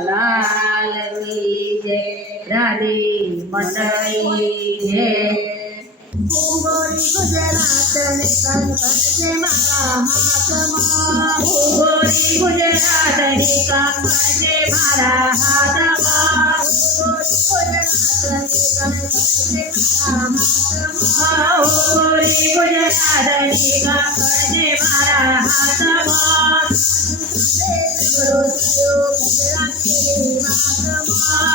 લાલની જય રાધે મંડળી જય ઉગોરી ગુજરાતને કંકણ છે મારા હાથમાં ગોરી ગુજરાતની કાંકણ છે મારા હાથમાં ઉગોરી ગુજરાતને કંકણ છે મારા હાથમાં Oh, oh, oh, oh, oh, I'm oh, oh, oh,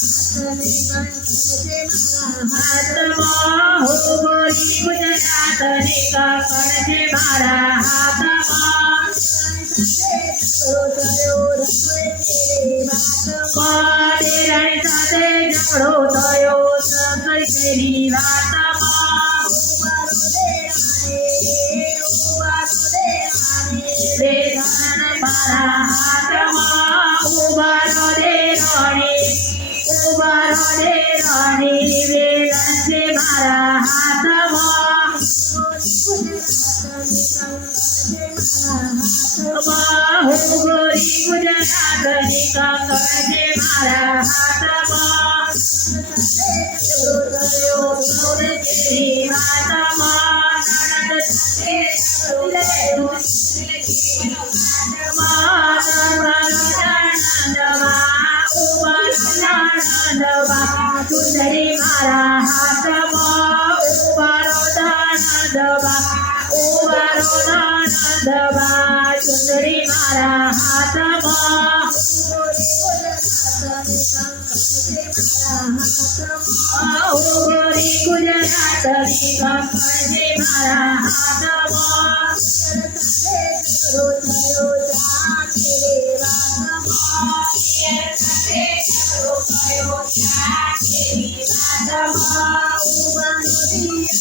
ઉમર જેઠાણી લોકો છે મારા હાથમાં ઉમર જેઠાણી ઉમર જેઠાણી લોકો છે મારા હાથમાં હાથમાં હું ગોરી ગુજરાતની કાકણ છે મારા હાથમાં પાડેરાણી સાથે ઝઘડો થયો સગઈ તેરી વાતમાં હું ગોરી ગુજરાતની કાકણ છે મારા હાથમાં તેરી વાતમાં નણંદ સાથે સુંદરી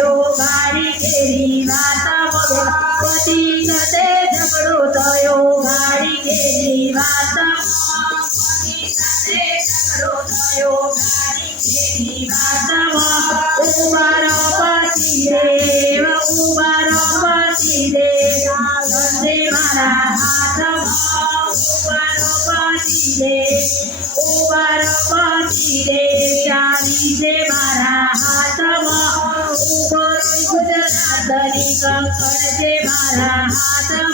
થયો ગાડી કેરી વાતમાં પતિ સાથે ઝઘડો થયો. ગાડી કેરી વાતમાં પતિ સાથે ઝઘડો થયો. મારી કેરી વાતમાં आतम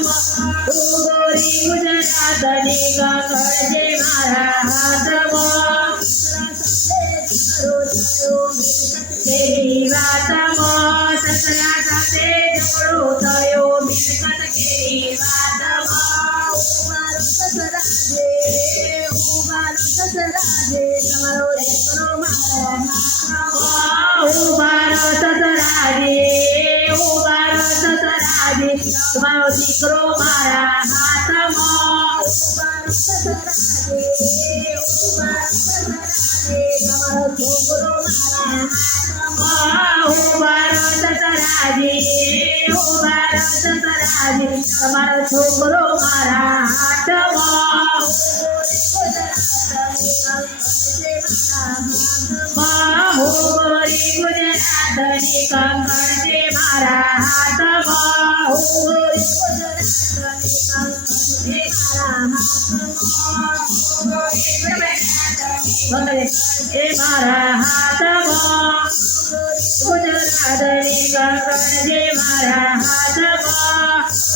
उगोरी गुजरात देगा खडजे मारा તરાજી તમારો છોકરો મારા હાથમાં હું ગોરી ગુજરાતની કંકણ છે મારા હાથમાં હું ગોરી એ મારા હાથમાં उदरा धरी गगन जे मारा हात